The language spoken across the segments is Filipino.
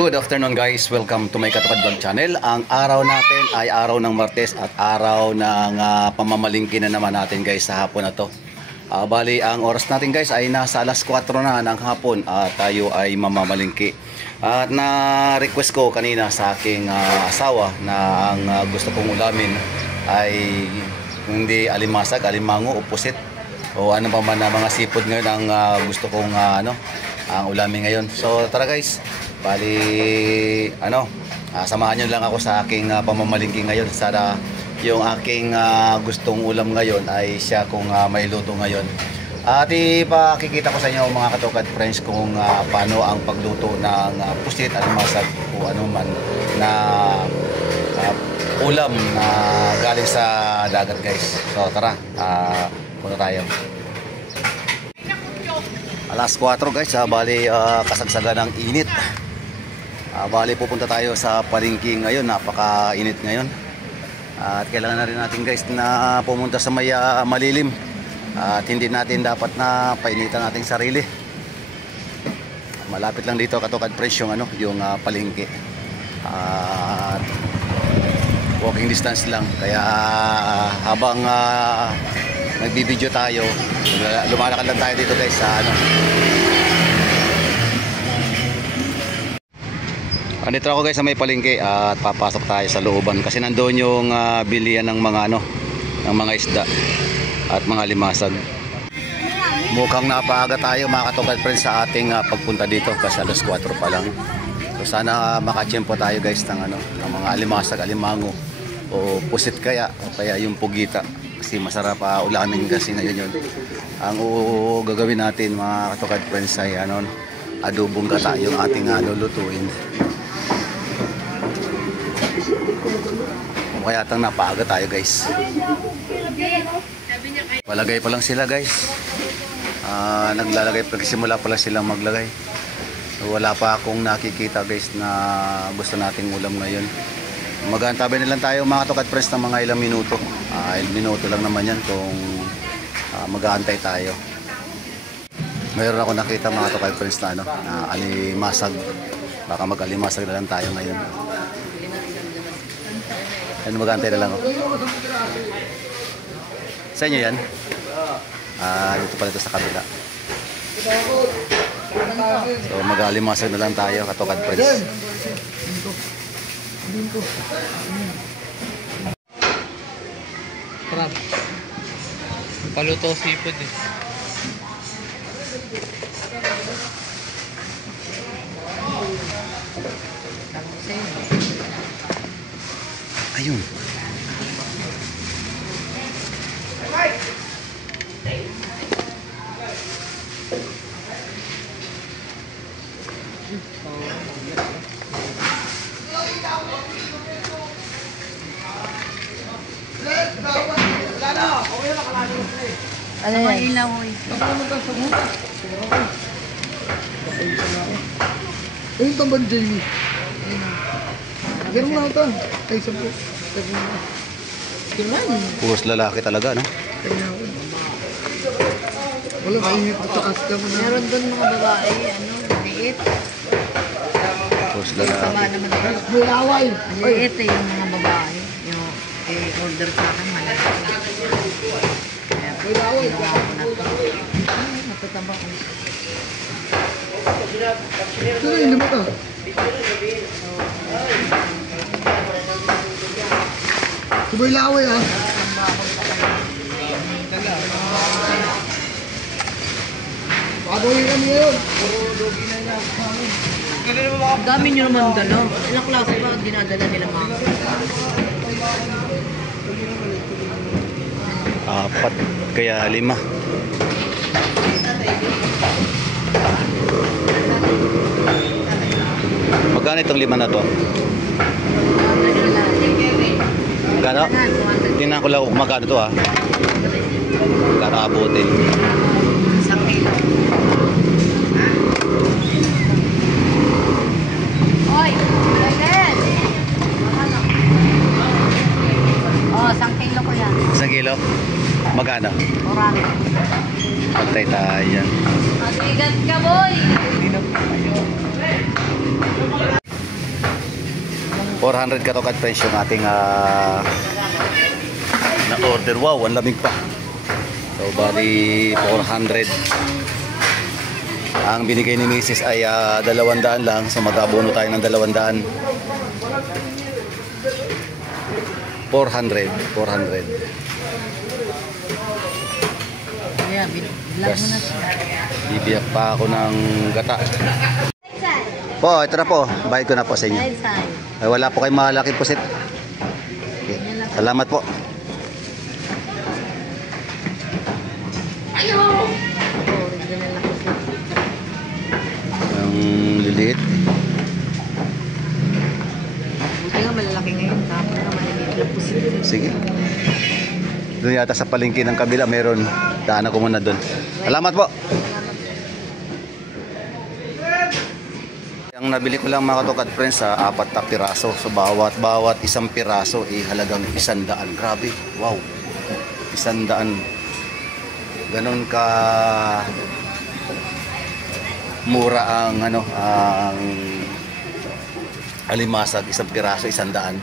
Good afternoon guys, welcome to my Katupad Vlog channel. Ang araw natin ay araw ng Martes at araw ng pamamalingki na naman natin guys sa hapon na to. Bali ang oras natin guys ay nasa alas 4 na ng hapon at tayo ay mamamalingki. At na-request ko kanina sa aking asawa na ang gusto kong ulamin ay hindi alimasag, alimango o pusit o ano pa man na mga seafood ngayon ang gusto kong ang ulamin ngayon. So tara guys, bali samahan nyo lang ako sa aking pamamalingki ngayon. Sana yung aking gustong ulam ngayon ay siya kung may luto ngayon. At ipakikita ko sa inyo mga katukad friends kung paano ang pagluto ng pusit, alimasag o ano man na ulam na galing sa dagat guys. So tara, punta tayo. Alas 4 guys, bali kasagsagan ng init. Bali pupunta tayo sa palengke ngayon, napaka-init ngayon. At kailangan na rin natin guys na pumunta sa may malilim. At hindi natin dapat na painitan nating sarili. Malapit lang dito katukad friends yung palengke. At walking distance lang, kaya habang nagbibideo tayo, lumalakad lang tayo dito guys sa Andito ako guys sa may palengke at papasok tayo sa looban kasi nandoon yung bilihan ng mga ng mga isda at mga limasag. Mukhang napaaga tayo mga katukad friends sa ating pagpunta dito kasi alas 4 pa lang. So sana makachempo tayo guys ng mga alimasag, alimango o pusit kaya o kaya yung pugita kasi masarap ulamin kasi ngayon yun. Ang gagawin natin mga katukad friends ay adobong gata yung ating lulutuin. Kaya tang napaaga tayo guys. Palagay pa lang sila guys. Naglalagay pa, simula pa lang silang maglagay. Wala pa akong nakikita guys na gusto nating ulam ngayon. Mag-aantabay na lang tayo mga katukad friends ng mga ilang minuto. Ilang minuto lang naman yan kung mag-aantay tayo. Mayroon ako nakita mga katukad friends na alimasag. Baka mag-alimasag na lang tayo ngayon. Mag-aantay na lang sa inyo yan. Dito pala ito sa kabila. So mag-alimasag na lang tayo katukad friends. Crab. Paluto seafood eh. Ayun. Ano yan? Ilaw eh. Ayun tamban Jamie. Meron na ito. Ay, 10. Puros lalaki talaga Wala mainit at saka naman. Meron doon mga babae, maliit. Puros lalaki. Sama naman doon. Bulaway. Maliit yung mga babae. Yung order sa akin, maliit. Bulaway. Matatabang ko. Ito na yun, ito. Subay laway Pagawin kami ngayon. Dami nyo naman dala. Ilang klase ba dinadala nila mga? 4 kaya 5. Magkano itong 5 na to? Magkano? Tingnan ko lang kung magkano to Magkano abutin? Isang kilo. Oy! Again! Isang kilo ko yan. 1 kilo? Magkano? 400. Pantay tayo yan. Masigat ka boy! 400 katokad friends yung ating na order. Wow, ang lamig pa. So bali 400. Ang binigay ni Mrs. ay 200 lang. So mag-abono tayo ng 200. 400. Kaya, vlog mo na siya. Bibiyak pa ako ng gata. Po, ito na po. Bayad ko na po sa inyo. Side side. Ay, wala po kayong malaki pusit. Okay. Salamat po. Oh, original na kasi. Ang liliit. Buti nga malalaki ngayon. Tapos na maliliit na pusit. Sige. Doon yata sa palengke ng kabila meron. Daanan ko muna doon. Salamat po. Ang nabili ko lang mga katokad friends sa 4 na piraso. So bawat isang piraso halagang 100. Grabe. Wow. 100. Ganon ka mura ang ang alimasag, isang piraso 100.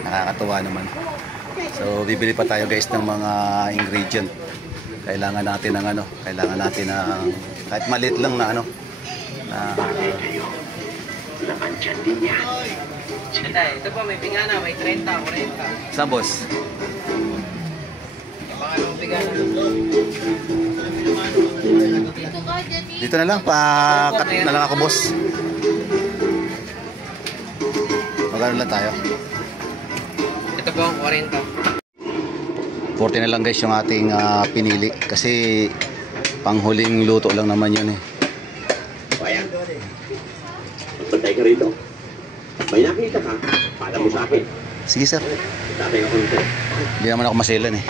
Nakakatuwa naman. So bibili pa tayo guys ng mga ingredient. Kailangan natin ng kailangan natin ng kahit maliit lang na Ito po, may pingana, may 30, 40. sa boss. Pangalawang pingana. Dito na lang, pa-cut na lang ako boss. Magkano lang tayo? Ito po ang 40. 40 na lang guys yung ating pinili. Kasi panghuling luto lang naman yun eh. Bayan. Magpantay ka rito. May nakita ka, pala mo sa akin. Sige sir. Dati ako nito. Hindi naman ako masilan eh.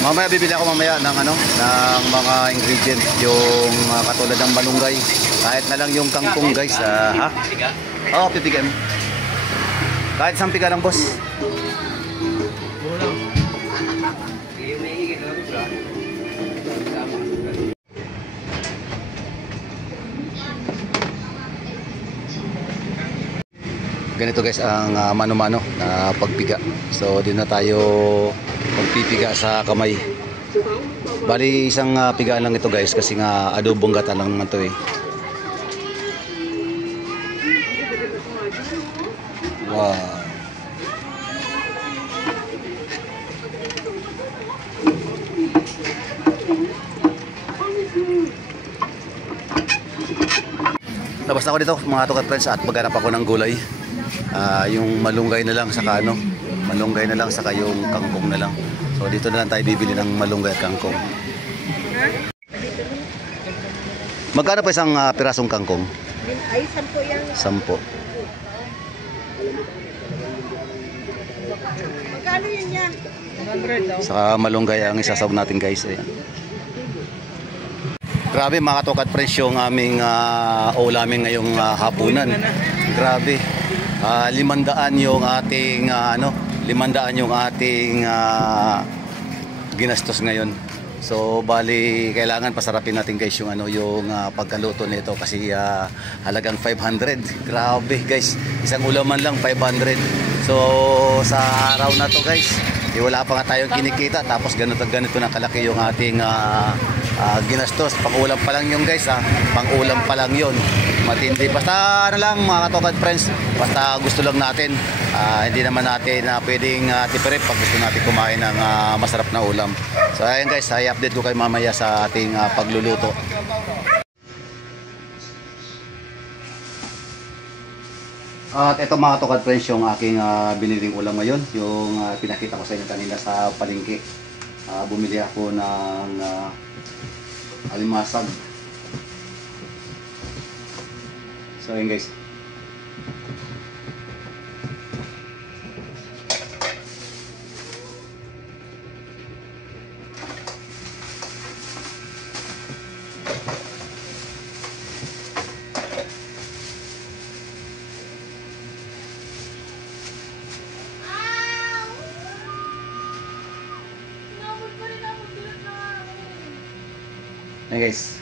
Mamaya bibili ako mamaya ng ng mga ingredient yung katulad ng malunggay. Kahit na lang yung kangkong guys. Ha? Oo, pipigan. Kahit isang piga lang boss. Ganito guys ang mano-mano na pagpiga. So din na tayo magpipiga sa kamay. Bali isang pigaan lang ito guys kasi nga adobong gata lang naman ito eh. Wow. Labas na ako dito mga tukat friends at maghanap ako ng gulay. Yung malunggay na lang saka malunggay na lang saka yung kangkong na lang. So dito na lang tayo bibili ng malunggay at kangkong. Magkano pa isang pirasong kangkong? Ay, 10 yan. 10. Magkano yun yan? 100 daw. Saka malunggay ang isasaw natin guys. Ayan. Grabe mga katokat friends yung aming ulamin ngayong hapunan. Grabe. 500 yung ating 500 yung ating ginastos ngayon. So bali kailangan pasarapin natin guys yung yung pagkaluto nito kasi halagang 500. Grabe guys. Isang ulaman lang 500. So sa araw na to guys, wala pa nga tayong kinikita tapos ganito na kalaki yung ating ginastos. Pang-ulam pa lang yung guys pang-ulam pa lang yun. Matindi. Basta lang mga katokad friends, basta gusto lang natin. Hindi naman natin pwedeng tipirin pag gusto natin kumain ng masarap na ulam. So ayan guys, i-update ko kayo mamaya sa ating pagluluto. At ito mga katokad friends yung aking biniling ulam ngayon. Yung pinakita ko sa inyo kanina sa palengke. Bumili ako ng alimasag. So ayun guys. Ayan guys.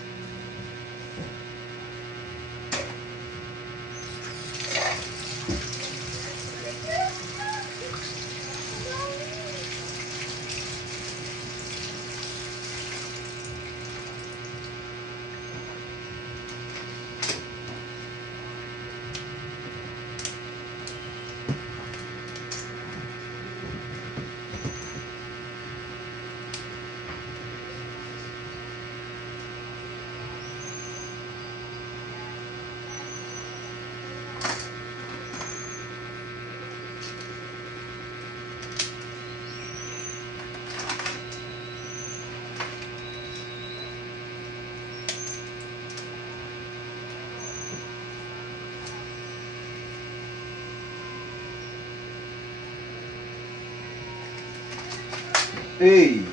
Hey!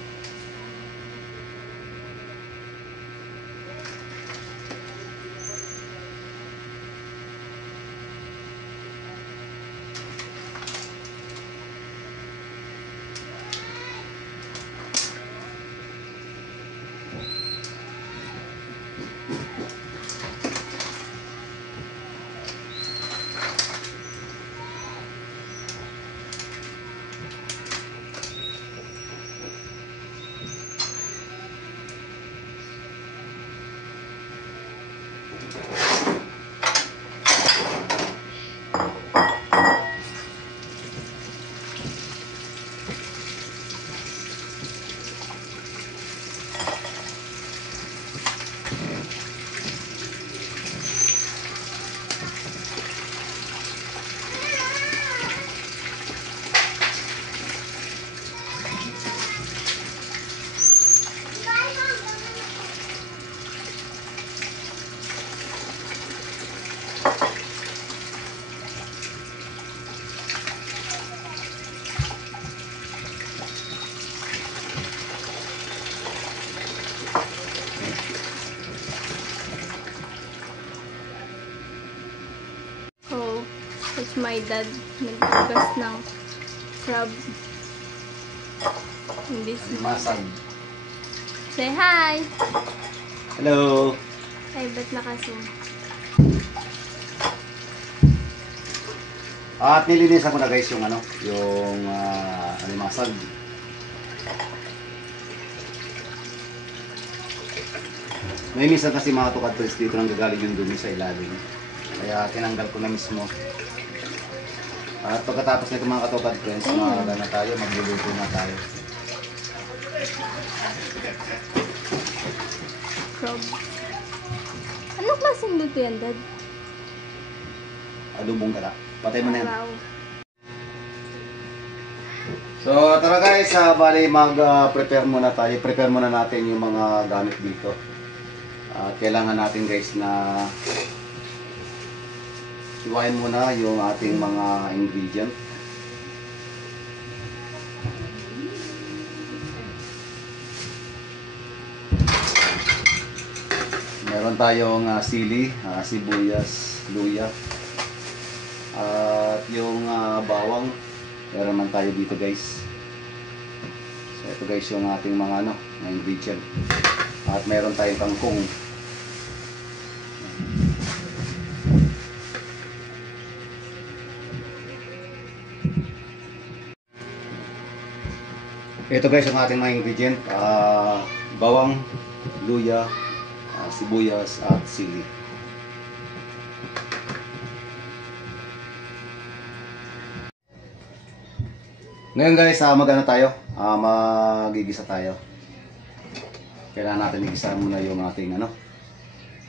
Oh, tapos my dad naghugas ng crab. Hindi Masag. Say hi! Hello! Ay, ba't nakasim? At nilinisan ko na guys yung ano, yung alimasag. May minsan kasi mga tukad friends dito nang gagaling yung dumi sa ilalim. Kaya tinanggal ko na mismo. At pagkatapos nito mga katukad friends, maaga na tayo, magluluto na tayo. Crab. Anong klaseng luto yan, Dad? Alubong ka na. Patay mo na yan. Wow. So tara guys, bali mag-prepare muna tayo. Prepare muna natin yung mga gamit dito. Kailangan natin guys na iwain muna yung ating mga ingredient. Meron tayong sili, sibuyas, luya. At yung bawang, meron man tayo dito guys. So ito guys yung ating mga mga ingredient. At meron tayong kangkong. Ito guys yung ating mga ingredient. Bawang, luya, sibuyas at sili. Ngayon guys, magano tayo? Magigisa tayo. Kailangan natin igisa muna yung ating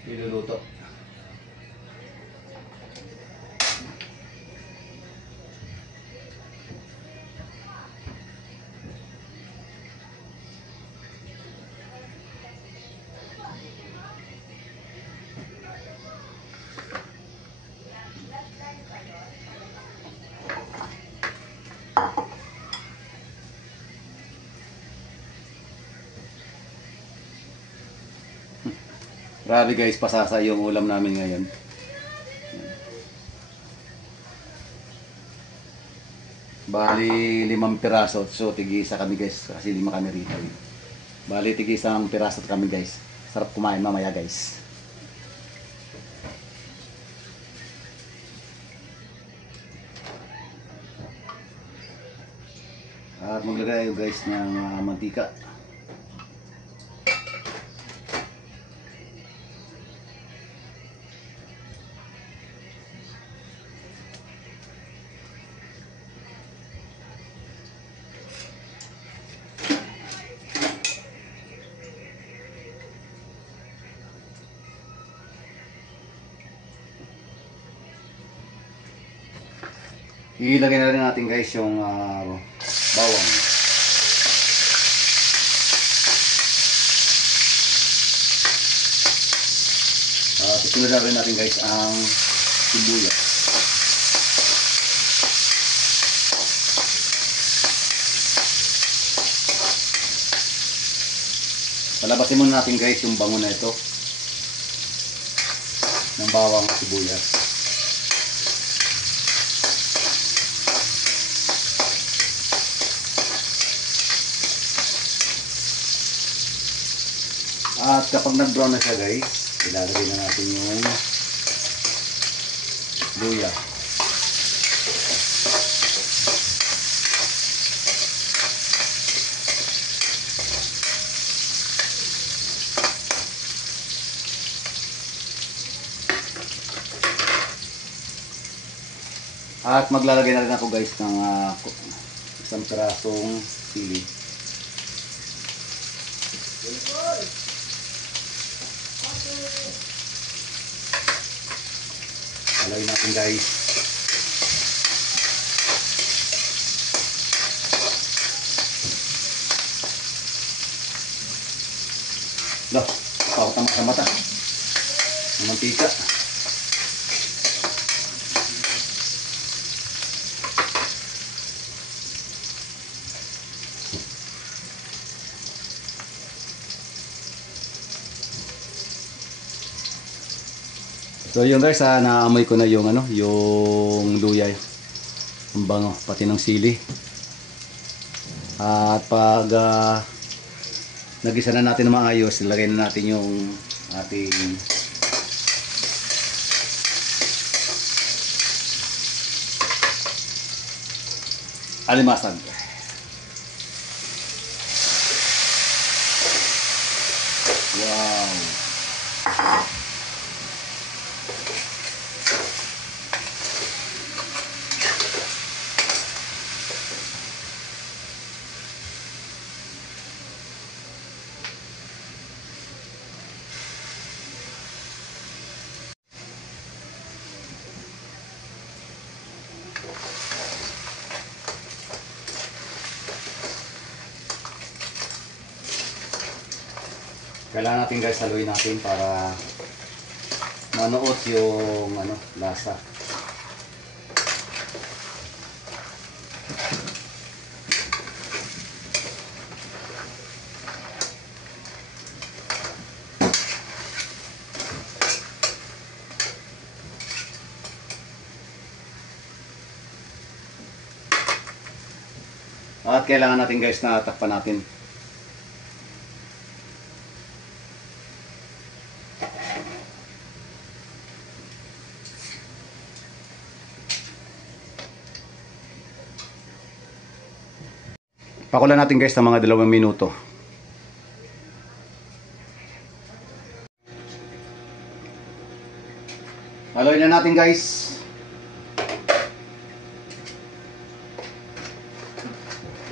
niluluto. Grabe guys, pasasa yung ulam namin ngayon. Bali 5 piraso, so tig-isa kami guys, kasi 5 kami rito. Bali tig-isang piraso kami guys, Sarap kumain mamaya guys. At maglagay guys ng mantika. Ilagay na rin natin guys yung bawang. Susunod na rin natin guys ang sibuyas. Palabasin muna natin guys yung bango na ito ng bawang at sibuyas. At kapag nag-brown na siya guys, ilalagay na natin yung luya. At maglalagay na rin ako guys ng isang pirasong sili. Alay natin guys. Loh, takot ang mata-mata. Ang mantika. So yun guys, naamoy ko na yung yung luya, ang bango, pati ng sili. At pag nagisa na natin ng maayos, ilagay na natin yung ating alimasag. Wow. Kailangan natin guys haluin natin para manuot yung lasa. At kailangan natin guys na takpan natin. Pakulan natin guys ng mga 2 minuto. Haluin na natin guys.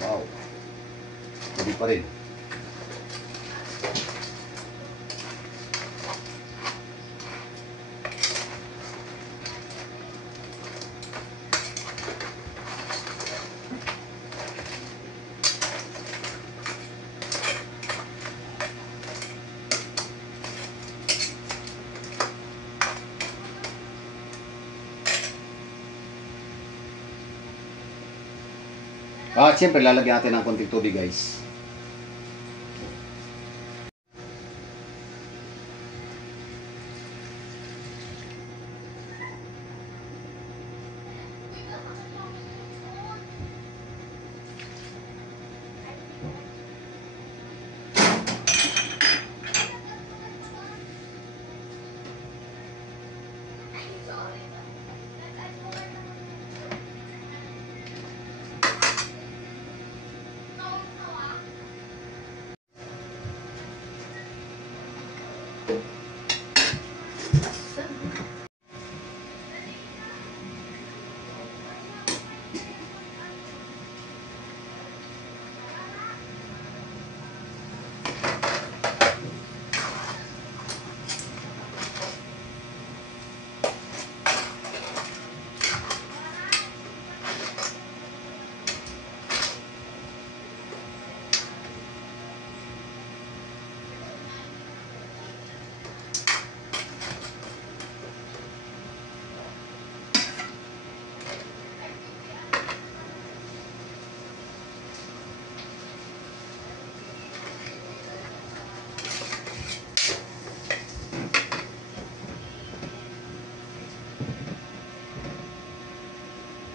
Wow. Hindi pa rin. At siyempre lalagyan natin ng konting tubig guys.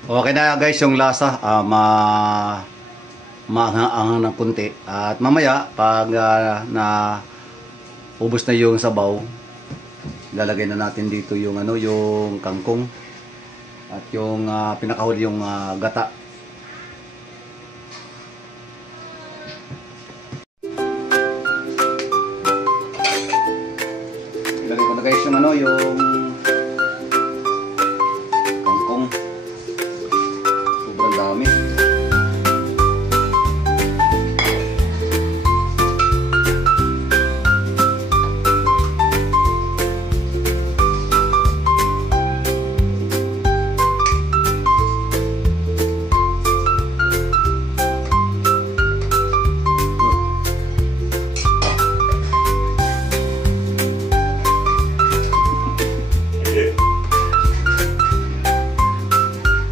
Okay na guys yung lasa, maanghang ng kunti. At mamaya pag na ubos na yung sabaw, lalagay na natin dito yung yung kangkong at yung pinakahuli yung gata. Ilagay ko na guys yung yung kangkong. Sobrang dami.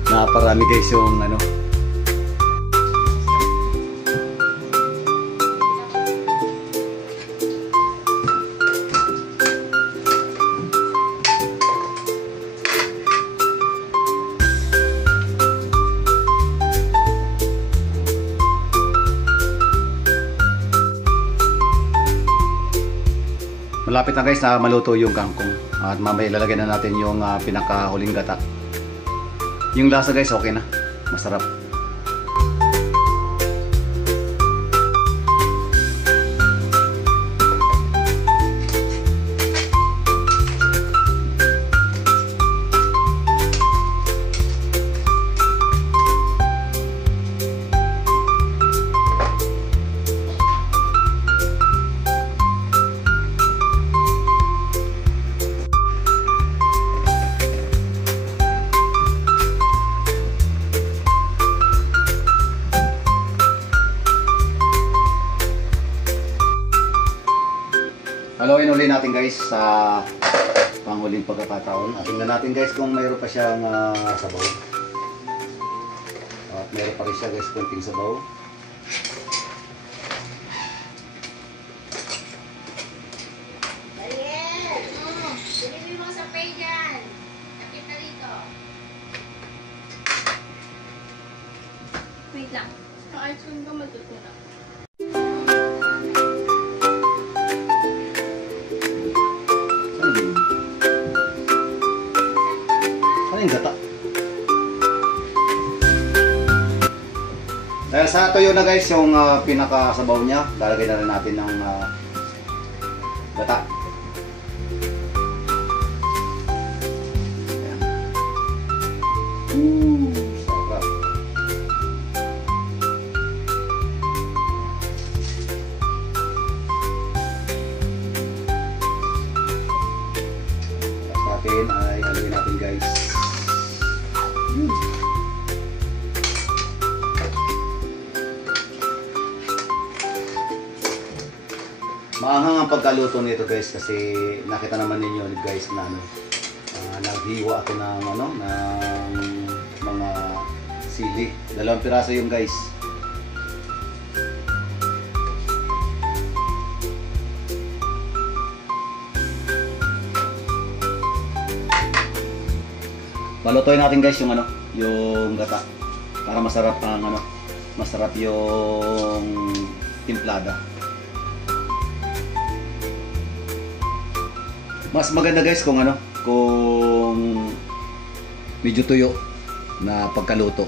Naparami guys yung malapit na guys na maluto yung kangkong at mamaya ilalagay na natin yung pinakahuling gata. Yung lasa guys okay na, masarap. Haluin uli natin guys sa panghuling pagkakataon. Tingnan natin guys kung mayroon pa siyang sabaw. At mayroon pa rin siya guys konting sabaw. Bilhin mo sa pay dyan. Nakita rito. Wait lang. Ang ice cream ko matuto na. Ano yung gata? Dahil sa tuyo na guys yung pinakasabaw niya, lalagay na rin natin ng gata. Ayan. Sarap. Tapos natin ay haluin natin guys. Maanghang ang pagkaluto nito guys kasi nakita naman ninyo guys na naghiwa ako ng ng mga sili. 2 piraso yung guys. Balutoy natin guys yung yung gata para masarap ang masarap yung timplada. Mas maganda guys kung kung medyo tuyo na pagkaluto.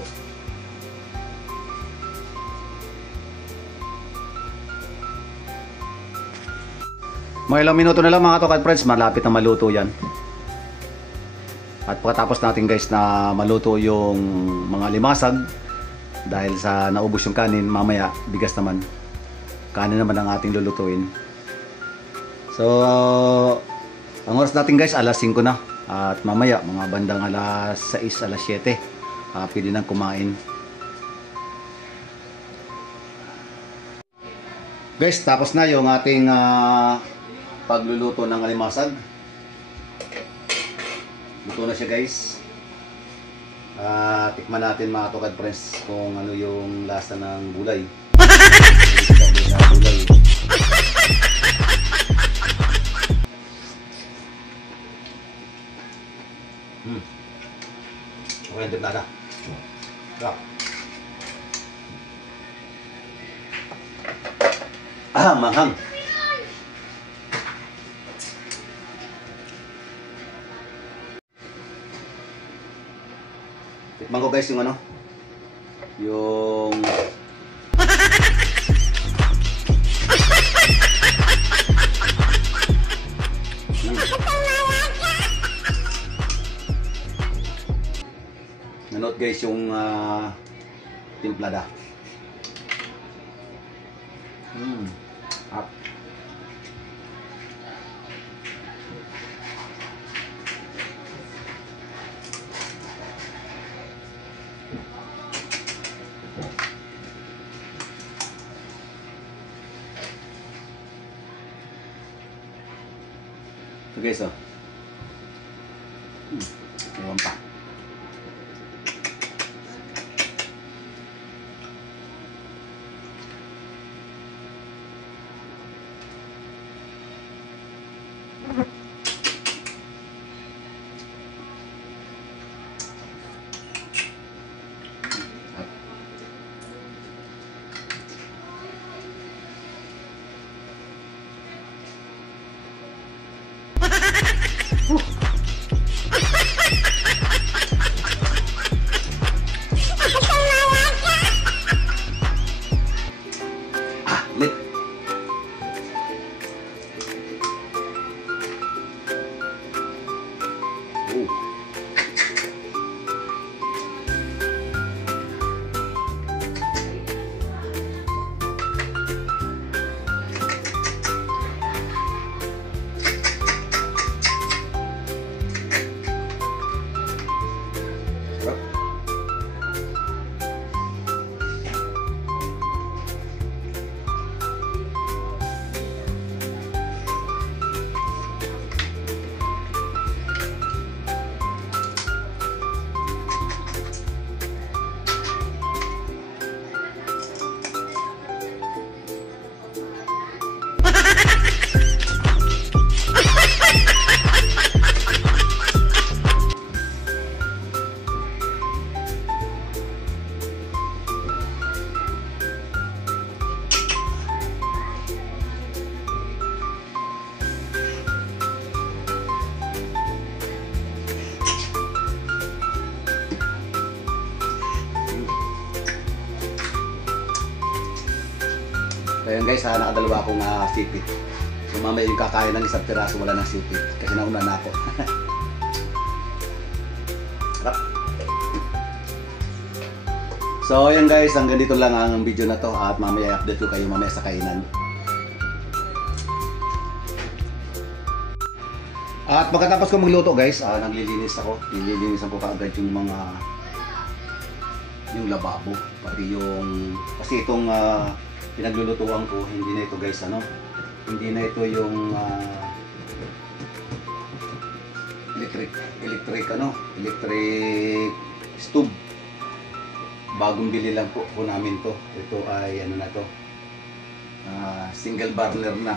Mga ilang minuto na lang mga Tokad Friends, malapit na maluto yan. At pagkatapos natin guys na maluto yung mga limasag, dahil sa naubos yung kanin, mamaya bigas naman. Kanin naman ang ating lulutuin. So, ang oras natin guys, alas 5 na. At mamaya, mga bandang alas 6, alas 7, pwede nang kumain. Guys, tapos na yung ating pagluluto ng alimasag. Luto na siya guys. Tikman natin mga Tokad Friends kung ano yung lasa ng gulay. Okay, timplada. Sarap. Ah, manghang. Tikman ko guys yung ano, yung nanood guys yung timplada. Up. So guys, oh. Ewan pa. Lit. Kaya guys, nakadalawa akong sipit. So mamaya yung kakain ng isang piraso wala ng sipit. Kasi nauna na ako. Sarap. So ayan guys, hanggang dito lang ang video na to. At mamaya update ko kayo mamaya sa kainan. At pagkatapos ko magluto guys, naglilinis ako. Nililinisan ko kaagad yung mga yung lababo. Pati yung, kasi itong pinaglulutuan ko, hindi na ito guys hindi na ito yung electric stove. Bagong bili lang po namin to. Ito ay ano na to, single burner na.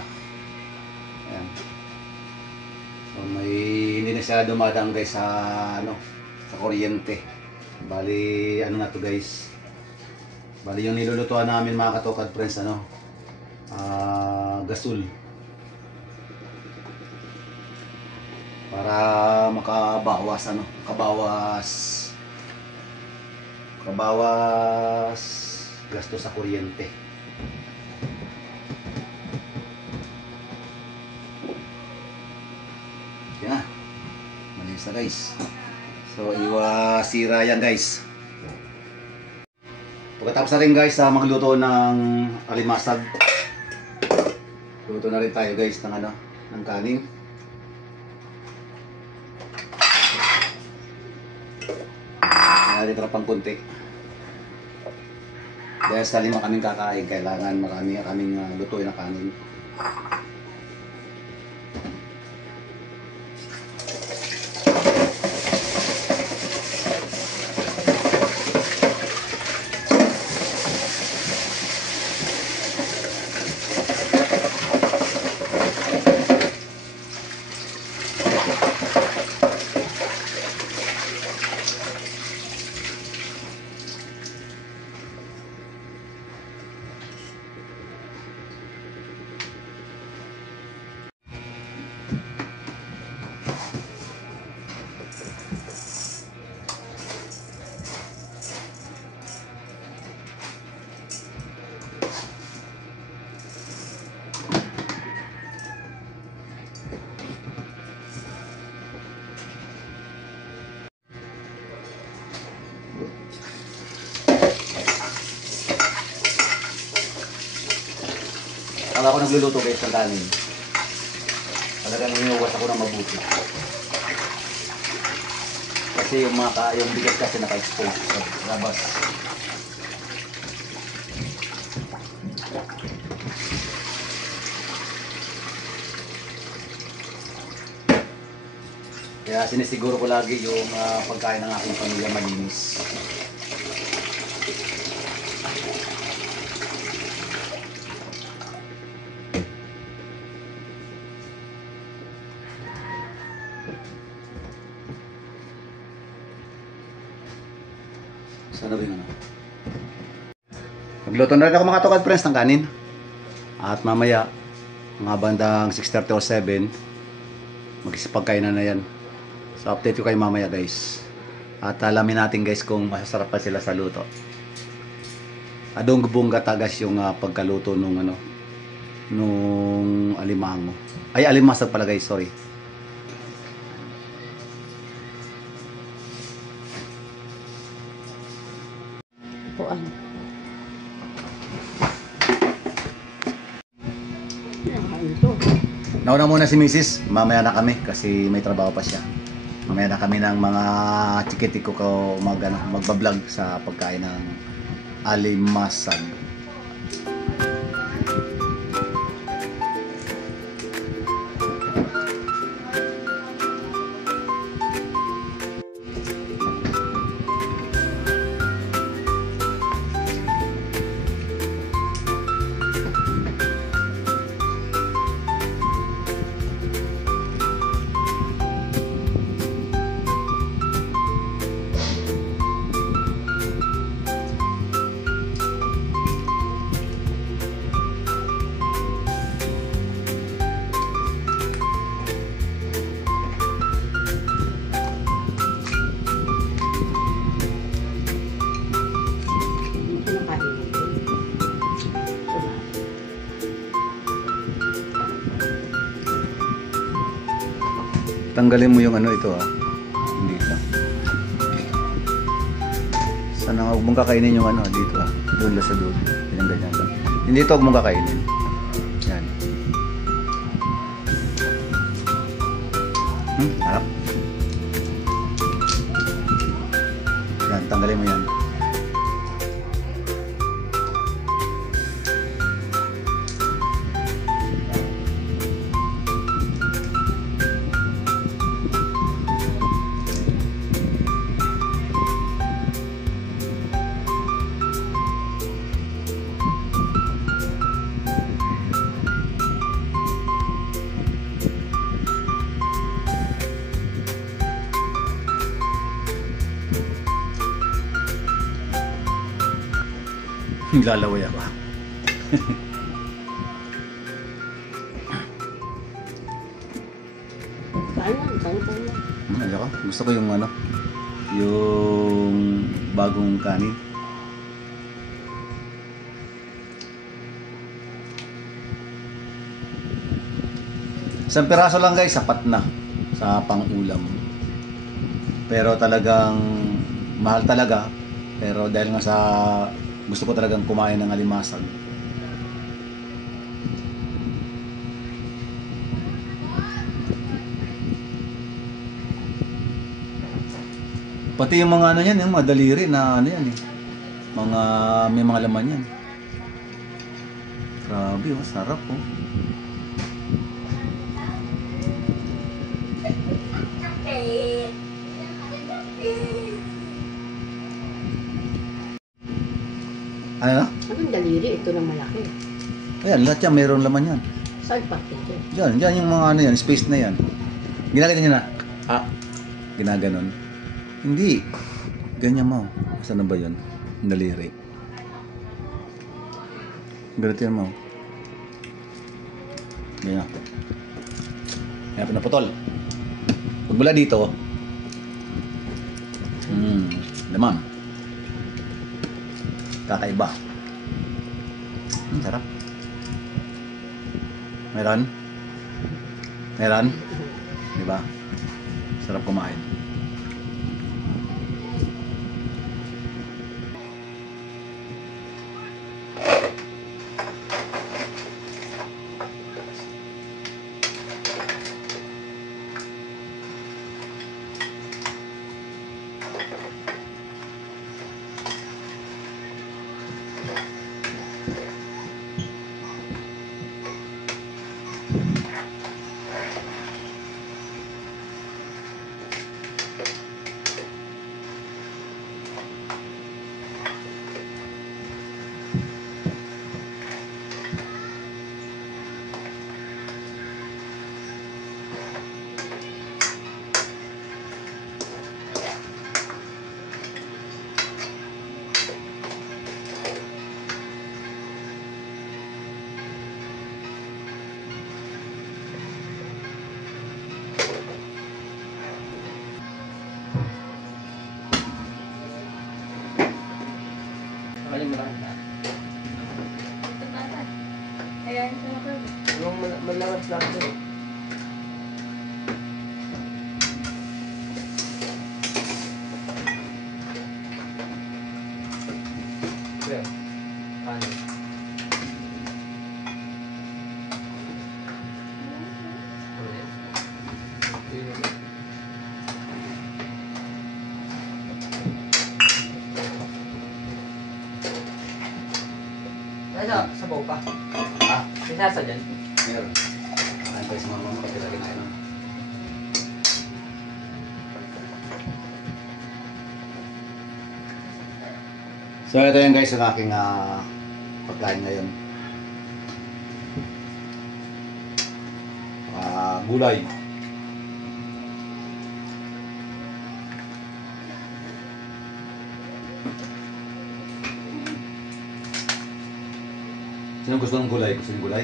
Ayan. So may hindi na siya dumadaan guys sa sa kuryente. Bali ano na to guys. Bali yung nilulutuan namin mga katokad friends gasol. Para makabawas kabawas gasto sa kuryente. Yan. Malis na guys. So iwasira yan guys. Pagkatapos na rin guys magluto ng alimasag. Luto na rin tayo guys ng kanin. Natin pang kunti. Dahil sa 5 kaming kakain, kailangan marami kaming lutuin na kanin. Pag ako nagluluto guys ng kanin, talagang iniuwas ako ng mabuti. Kasi yung bigas kasi naka-expose sa labas. Kaya sinisiguro ko lagi yung pagkain ng aking pamilya malinis. Sana ba yun ano? Magluto na rin ako mga tukad friends ng kanin. At mamaya, mga bandang 6:30 o 7, magsipagkainan na yan. So update ko kayo mamaya guys. At alamin natin guys kung masasarap pa sila sa luto. Adong gata guys yung pagkaluto nung nung alimango. Ay alimasag pala guys, sorry. Puan. Nauna muna si Mrs. Mamaya na kami kasi may trabaho pa siya. Mamaya na kami ng mga chikiti ko magbablog sa pagkain ng alimasag. Tanggalin mo yung ito Hindi ito. Sana huwag mong kakainin yung dito Doon lang sa doon. Yung ganyan. Hindi ito huwag mong kakainin. Yan. Harap. Yan, tanggalin mo yan. Lalaway ako. Ay ako, gusto ko yung yung bagong kanin. Isang piraso lang guys, sapat na sa pang-ulam. Pero talagang mahal talaga. Pero dahil nga sa gusto ko talagang kumain ng alimasag. Pati yung mga yan, yung mga daliri na yan may mga laman yan. Grabe, sarap Ano na? Anong daliri? Ito ng malaki. Ayan, lahat yan, mayroon laman yan. Saan pati dyan? Diyan yung mga yan, space na yan. Ginaganon niya na. Ginaganon. Hindi. Ganyan mo. Saan na ba yun? Daliri. Ganito yan mo. Ganyan. Kaya pinaputol. Pag mula dito, laman. Kakaiba. Sarap. Meron? Diba? Sarap kumain. Balik mo lang. Ayan, sa mga Yung malakas lang ito. Kaya, paano? Ano, sabaw pa. Ah, May sasa dyan. meron. Ayan guys, mga mama, kapila kinain na. So ito yan guys ang aking pagkain ngayon. Gulay. Sino gusto ng gulay? Gusto ng gulay?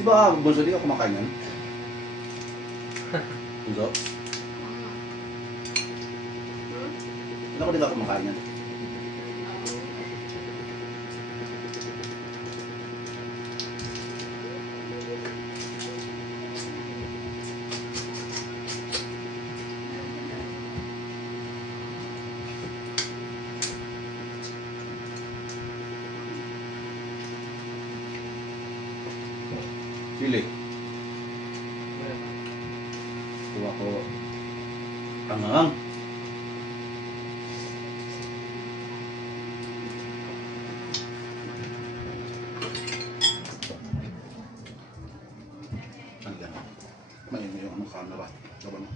Di ba, Bunso, di ka kumakain yan? Bunso? Ano ko di ka kumakain yan? Sili. Kuha ko pangang. Ano yan? May yung camera. Coba mo.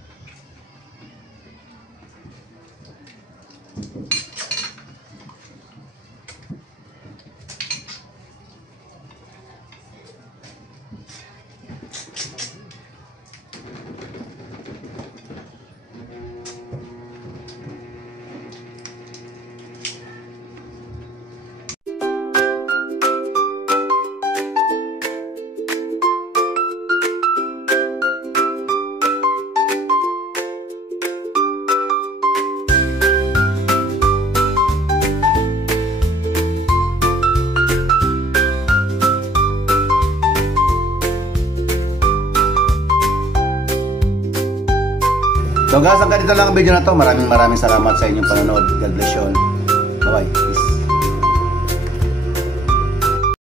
So guys, hanggang dito lang ang video na to. Maraming salamat sa inyong panonood. God bless you all. Bye-bye. Peace.